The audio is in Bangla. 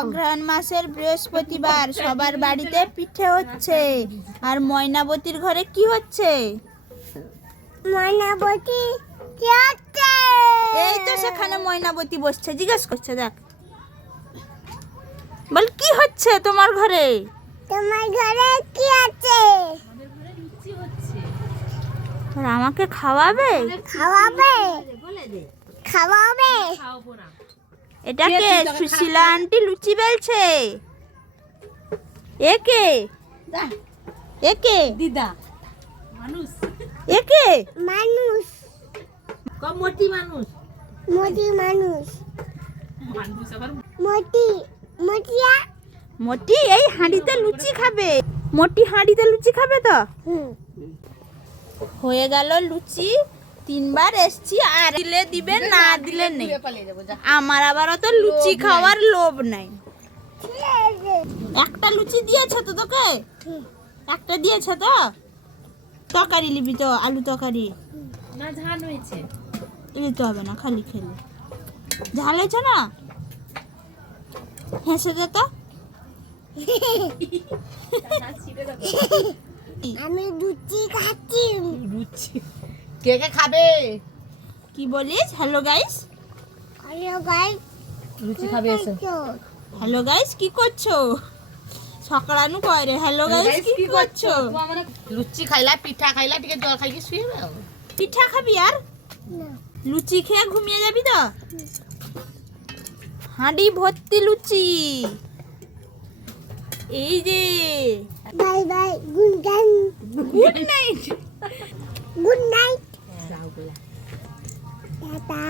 অঘ্রাণ মাসের বৃহস্পতিবার সবার বাড়িতে পিঠে হচ্ছে। আর ময়নাবতীর ঘরে কি হচ্ছে? ময়নাবতী কি হচ্ছে? এই তো সেখানে ময়নাবতী বসছে, জিজ্ঞেস করছে, দেখ বল কি হচ্ছে তোমার ঘরে? তোমার ঘরে কি আছে? আর আমাকে খাওয়াবে? খাওয়াবে? খাওয়াবে? এটাকে সুশীলা আন্টি লুচি বেলছে। একে একে দিদা মানুষ একে মানুষ। কম মোটি মানুষ মোটি মানুষ। মানুষ আবার মোটি মোটিয়া। মোটি এই হাঁড়িতে লুচি খাবে। মোটি হাঁড়িতে লুচি খাবে তো। হয়ে গেল লুচি, 3বার এসছি, আর দিলে দিবে, না দিলে নেই। আমার আবার অত লুচি খাওয়ার লোভ নাই। একটা লুচি দিয়েছে তো তোকে? একটা দিয়েছে তো? তরকারি নিবি তো? আলু তরকারি না ঝাল হয়েছে নিতে হবে না, খালি খেলে। ঝাল হয়েছে না? হেসে দে তো। আমি লুচি খাচ্ছি। লুচি কে কে খাবে? কি বলিস? হ্যালো গাইস, হ্যালো গাইস, লুচি খাবে এসো। হ্যালো গাইস কি করছো? সকালানু কয় রে হ্যালো গাইস কি করছো? লুচি খাইলা পিঠা খাইলা টিকে জল খাইকে শুয়ে যাও। পিঠা খাবি আর লুচি খেয়ে ঘুমিয়ে যাবি তো? হাঁড়ি ভর্তি লুচি। এই যে bye bye, good night. Good night. Good night. যাও বলা টাটা।